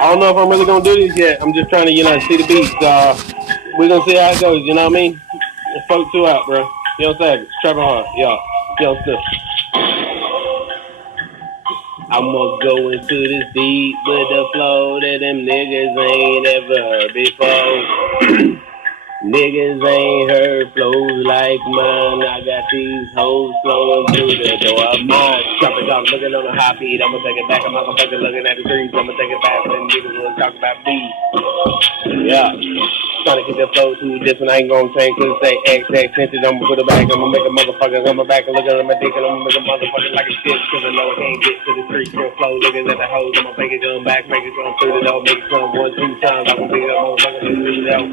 I don't know if I'm really gonna do this yet. I'm just trying to, see the beats. We're gonna see how it goes. You know what I mean? Fuck two out, bro. Yo, Savage, Trevor Hart, yo, Smith. I'ma go into this deep with the flow that them niggas ain't ever heard before. Niggas ain't heard flows like mine. I got these hoes flowing through the door of mine. Drop it off, looking on a high beat. I'ma take it back. I'm motherfucking looking at the trees. I'ma take it back when niggas wanna talk about me. Yeah. Trying to get that flow too different. I ain't gonna change cause it say X, X, tinted. I'ma put it back. I'ma make a motherfucker come back and looking at my dick and I'ma make a motherfucker like a shit. Cause I know I can't get to the street real flow. Looking at the hoes. I'ma make it come back, make it come through the door, make it come one, two times. I'ma pick it up, motherfucker, through the door.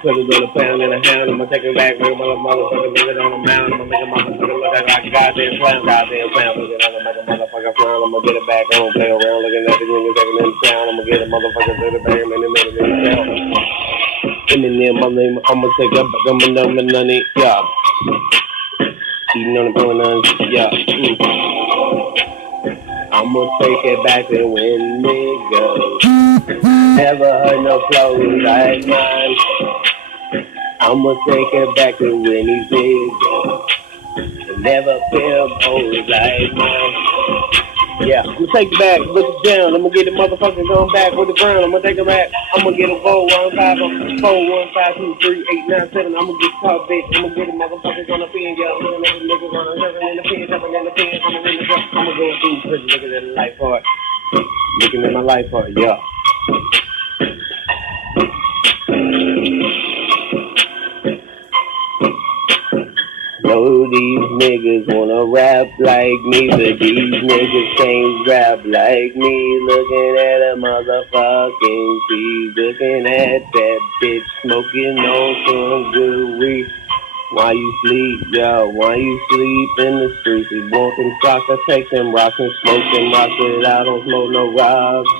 Put it on the pound and a hound, I'ma take it back, make a motherfucker, leave it on the mound, I'ma make a motherfucker look like a goddamn clown, look at it, make a motherfucker frown, I'ma get it back, I don't play around, looking at the niggas taking in the town, I'ma get a motherfucker to the bang, man, in the town. In the name, I'ma take up, I'ma know my money, yeah. Eating on the going yeah. I'ma take it back and win, nigga. Never heard no flows like mine. I'ma take it back to when he's big. Never feel old like mine. Yeah, I'ma take it back, look it down. I'ma get the motherfucker going back with the ground. I'ma take it back. I'ma get a 415, 4152389 I'ma get caught, bitch. I'ma get the motherfuckers on the pen, yeah. I'm gonna let the niggas on the serving in the pen, jumping in the pen, coming in the truck. I'ma go through prison, looking at the life hard. Looking at my life hard, yeah. Know these niggas wanna rap like me, but these niggas can't rap like me. Looking at a motherfucking tree, looking at that bitch smoking on some good weed. Why you sleep, yo? Why you sleep in the streets? You want them socks, I take them rocks and smoke them rocks, but I don't smoke no rocks.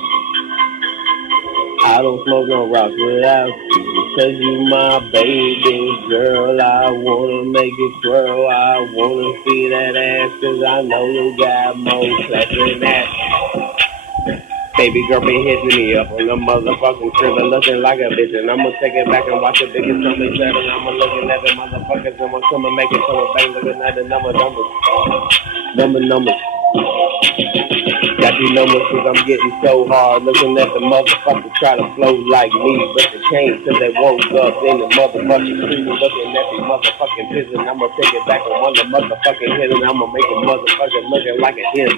I don't smoke no rocks without you, cause you my baby girl. I wanna make it twirl, I wanna see that ass, cause I know you got more class than that. Baby girl been hitting me up on the motherfucking crib and looking like a bitch, and I'ma take it back and watch the biggest number seven. I'ma looking at the motherfuckers, I'ma come and make it so a bang, looking at the numbers. Got these numbers cause I'm getting so hard. Looking at the motherfuckers try to flow like me, but they can't cause they woke up in the motherfucking street. Looking at the motherfucking prison, I'ma take it back and one the motherfucking hit and I'ma make a motherfucker looking like a hit.